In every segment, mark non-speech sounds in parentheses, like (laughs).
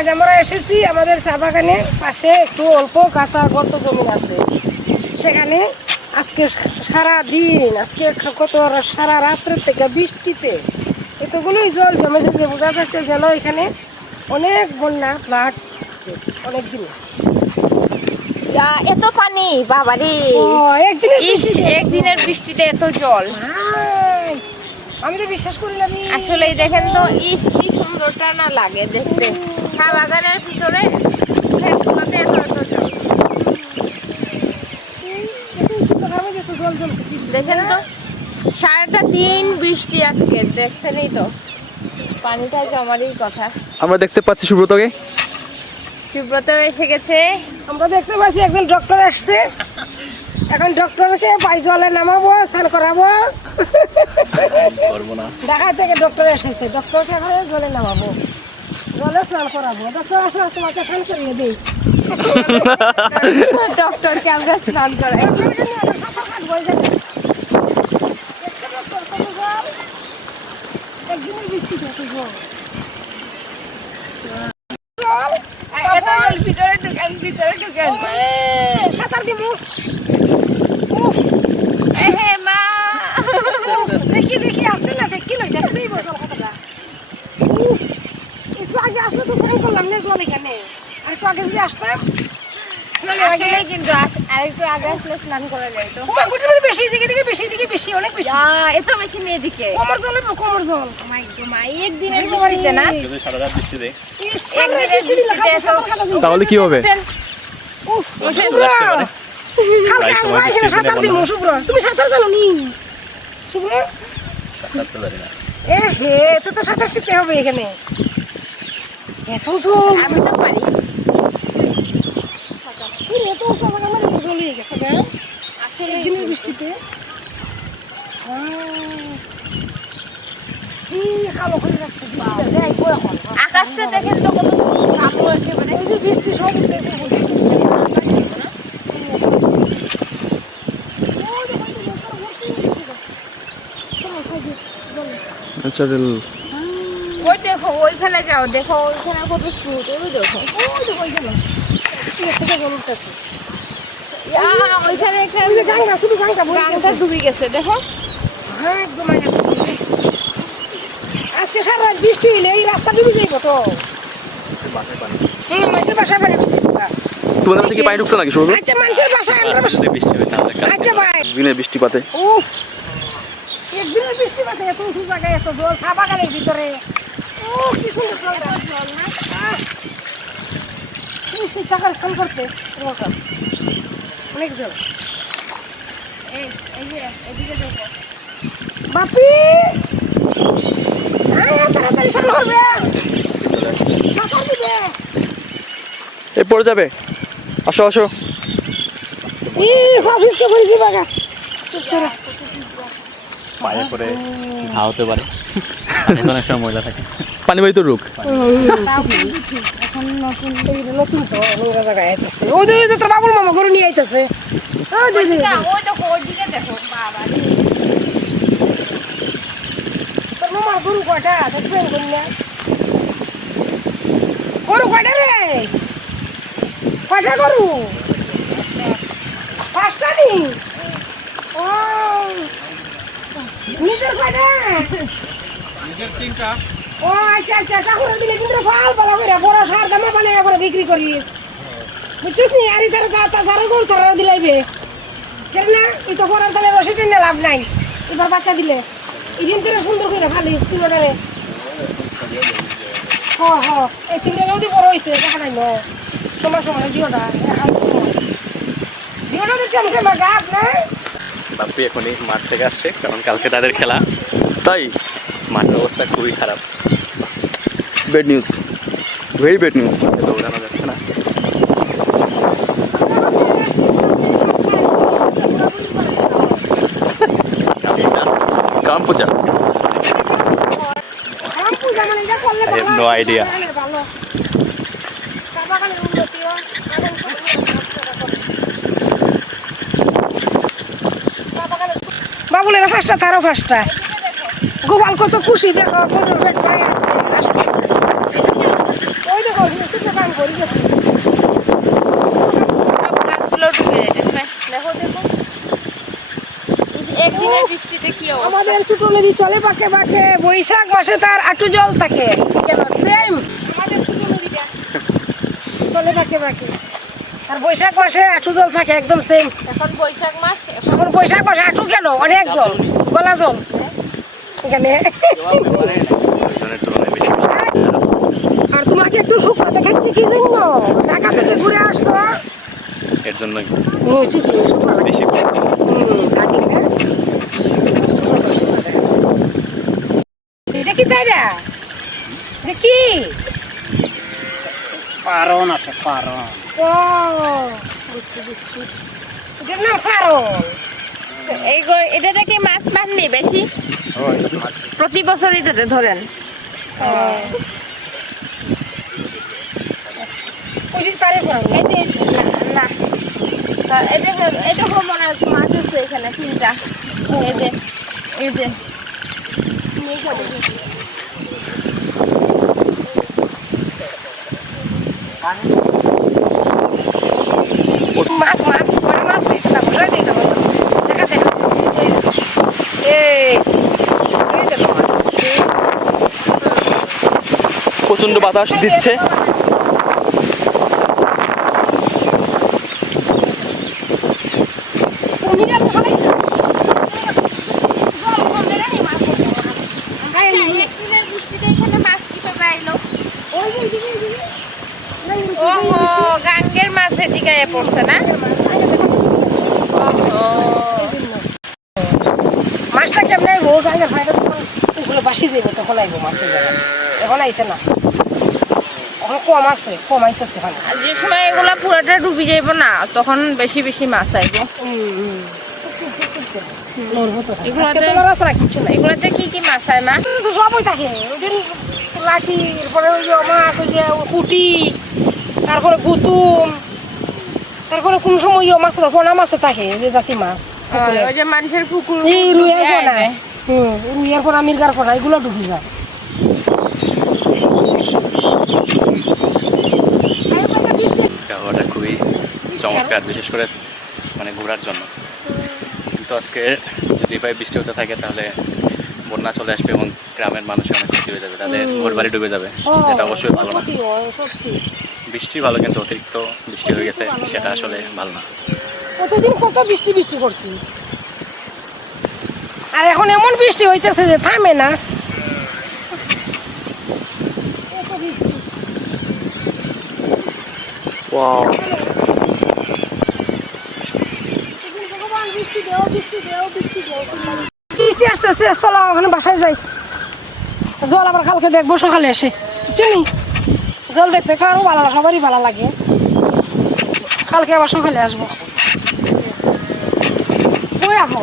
আজ আমরা এসেছি আমাদের চা বাগানে পাশে একটু অল্প কাঁচা গত জমি আছে। সেখানে আজকে সারা দিন আজকে কত সারা রাত্রে থেকে বৃষ্টিতে এতগুলোই জল জমেছে যে বোঝা যাচ্ছে যেন এখানে অনেক বন্যা ফ্লাট অনেক জিনিস এত পানি বাবারে। একদিনের বৃষ্টিতে। এত জল। আমি তো বিশ্বাস করি না আসলে দেখেন তো ইস কি সুন্দরটা না লাগে দেখতে। চা বাগানের ভিতরে দেখুন তো সারাটা দিন বৃষ্টি আজকে দেখছেনই তো। পানিটা জমারই কথা। আমরা দেখতে পাচ্ছি সুব্রতকে। সুব্রত এসে গেছে। আমরা দেখতে পাচ্ছি একজন ডক্টর আসছে। এখন ডক্টরকে পাই জলে নামাবো স্নান করাবো। করব না। ঢাকা থেকে ডক্টর এসেছে। ডক্টরকে এখন জলে নামাবো। জলে স্নান করাবো। ডক্টর আসলে তোমাকে স্নান করিয়ে দিই। (laughs) ডক্টরকে আমরা স্নান করাই। (laughs) ভিতরে ঢুকেন ভিতরে ঢুকেন সাঁতার দিবো। কি হবে? উফ, ওঠেন। শুভ্র, কালকে আসবা এখানে সাঁতার দিব শুভ্র। তুমি সাঁতার জানো নি? এ হে তো তো সাঁতার শিখতে হবে এখানে। এত জল। আমি তো পারি। এত উঁচু জায়গা মানে এত জল হয়ে গেছে গা আসলে একদিনের বৃষ্টিতে। এখন। আকাশটা দেখেন তো কত কালো একেবারে এই যে বৃষ্টি সব উঠতেছে। ওইখানে যাও দেখো ওইখানে কত স্রোত ওই দেখো। ওই দেখো, ওইখানে। থেকে জল উঠতেছে। ওইখানে একটা ওই যে গাঙ্গা, শুধু গাংটা ডুবে গেছে দেখো। হ্যাঁ, একদম আজকে সারা রাত বৃষ্টি হইলে এই রাস্তা ডুবে যাইব তো। হুম মানুষের বাসায় বাড়ি ঢুকছে পোকা। তোমাদের বাড়িতে কি পানি ঢুকছে নাকি সুব্রত আচ্ছা মানুষের বাসায় আমরা বাসা- বৃষ্টি তাহলে আচ্ছা ভাই বৃষ্টিপাতে। উফ। একদিনের বৃষ্টি পাতে এত উঁচু জায়গায় এত জল চা বাগানের ভিতরে। সেই চাকার স্নান করতে। অনেক জল এই এই যে এদিকে দেখো বাপি হ্যাঁ তাড়াতাড়ি স্নান করবে সাঁতার দিবে এ পড়ে যাবে আসো আসো ই অফিসকে বলেছি বাগা পায়ে পরে হতে পারে অনেক সময় ময়লা থাকে। পানি বাড়ি তো রুক এখন নতুন নতুন তো নোংরা জায়গায় আইতেছে ওই যে তোর বাবুর মামা গরু নিয়ে আইতেছে গরু কয়টা দেখছেন গরু রে পাঁচটা নি ও নিজের কয়টা? ও আচ্ছা আচ্ছা ঠাকুরের দিলে কিন্তু ফাল পালা করে। বড় সার দামে বানিয়ে এবার বিক্রি করিস। বুঝছিস নি? আর ইতারে তা তা সারা গোল তারা দিলাইবে কেন না? এই তো পরার তাহলে রসি টেনে লাভ নাই। এবার বাচ্চা দিলে। এই দিন করে সুন্দর করে খালি তিনটারে হ হ এই তিনটা নদী বড় হয়েছে দেখা নাই ন? তোমার সময় দিওটা দিওটা তো চমকে মা গাছ না বাপি এখনই মাঠ থেকে আসছে কারণ কালকে তাদের খেলা। তাই? মাঠের অবস্থা খুবই খারাপ। Bad news very bad news দৌড়ানো যাচ্ছে না। মানে I have no idea. বাবুলের ফাঁসটা তারও ফাঁসটা। গোপাল কত খুশি দেখো গরুর পেট ভরে আসছে। ওই দেখো শুকনো পানি পড়ে গেছে। আমাদের ছোট নদী চলে বাঁকে বাঁকে বৈশাখ মাসে তার আটু জল থাকে। সেম আমাদের ছোট নদীটা চলে বাঁকে বাঁকে আর বৈশাখ মাসে আটু জল থাকে একদম সেম এখন বৈশাখ মাস এখন এখন বৈশাখ মাসে আটু কেন? অনেক জল গলা জল। এখানে। আর তোমাকে একটু শুকনো দেখাচ্ছি কি জন্য ঢাকা থেকে ঘুরে আসছো এর জন্যই হুম ঠিকই শুকনো বেশি না এটা কি তাই রে এটা কি? পারন আছে পারন ও বুঝছি বুঝছি। এটার নাম ফারন এই এটাতে কি মাছ পাননি বেশি? প্রতি বছর এটাতে ধরেন। মনে মাছ আছে এখানে তিনটা। এই যে এই যে মাছ বড় মাছ হয়েছে না বুঝা দিই তো দেখা দেখা এই এই দেখো মাছ প্রচণ্ড বাতাস দিচ্ছে কুমিরা তো ফলাইছে জল কমলে রে মাছ একদিনের বৃষ্টিতে এখানে মাছ কীভাবে আইলো ওই যে দিদি পড়ছে না মাছটা কেমন? রোজ আগে ফাইটা ওগুলো বাসি যাবে তখন আইব মাছের জায়গা এখন আইছে না। এখন কম আছে কম আইতেছে এখন। আর যে সময় এগুলা পুরোটা ডুবি যাইব না তখন বেশি বেশি মাছ আইব। এগুলাতে কি কি মাছ হয় মা? তো সবই থাকে। ওদিন লাঠি এরপরে ওই যে মাছ ওই যে কুটি তারপরে গুতুম তারপরে কোন সময় ইয়ে মাছ থাকে পোনা মাছও থাকে যে জাতি মাছ ওই যে মানুষের পুকুর রুইয়ার পোনা। হুম রুইয়ার পোনা মির্গার পোনা এগুলো ডুবি যায়। খুবই চমৎকার বিশেষ করে মানে ঘোরার জন্য। কিন্তু আজকে যদি এভাবে বৃষ্টি হতে থাকে তাহলে বন্যা চলে আসবে এবং গ্রামের মানুষের অনেক ক্ষতি হয়ে যাবে তাদের ঘর বাড়ি ডুবে যাবে। যেটা অবশ্যই ভালো না। বৃষ্টি ভালো কিন্তু অতিরিক্ত বৃষ্টি হয়ে গেছে সেটা আসলে ভালো না। কতদিন কত বৃষ্টি বৃষ্টি করছি? আর এখন এমন বৃষ্টি হইতেছে যে থামে না এত বৃষ্টি। ওয়াও ভগবান বৃষ্টি দেও, বৃষ্টি দেও, বৃষ্টি দেও। বৃষ্টি আসতেছে চলো ওখানে বাসায় যাই। জল আবার কালকে দেখব সকালে এসে। চিনি জল দেখতে তো আরও ভালো সবারই ভালো লাগে। কালকে আবার সকালে আসব। কই এখন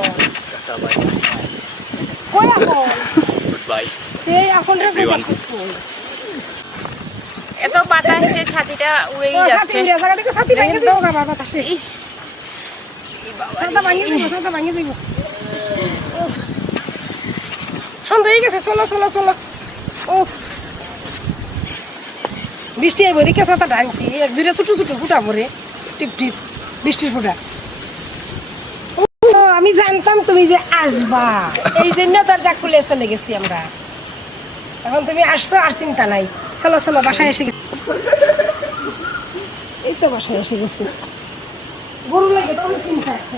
কই বাই এই এখন যে ছাতিটা যাচ্ছে। উড়ে, থেকে ছাতি ভেঙে দাও গা বাবা তাসে। ইস। ছাতা ভাঙে যাইব, ছাতা ভাঙে যাইব। সন্ধ্যা হয়ে গেছে চলো চলো চলো। ও। বৃষ্টি আইব এদিকে ছাতা টানছি এক দুইটা ছোট ছোট ফুটা পরে। টিপ টিপ বৃষ্টির ফুটা। আমি জানতাম তুমি যে আসবা। এই জন্য তার যা খুলে চলে গেছি আমরা। এখন তুমি আসছো আর চিন্তা নাই। চলো চলো বাসায় এসে গেছি। এই তো বাসায় এসে গেছি। গরু লাগে তো চিন্তা আসো।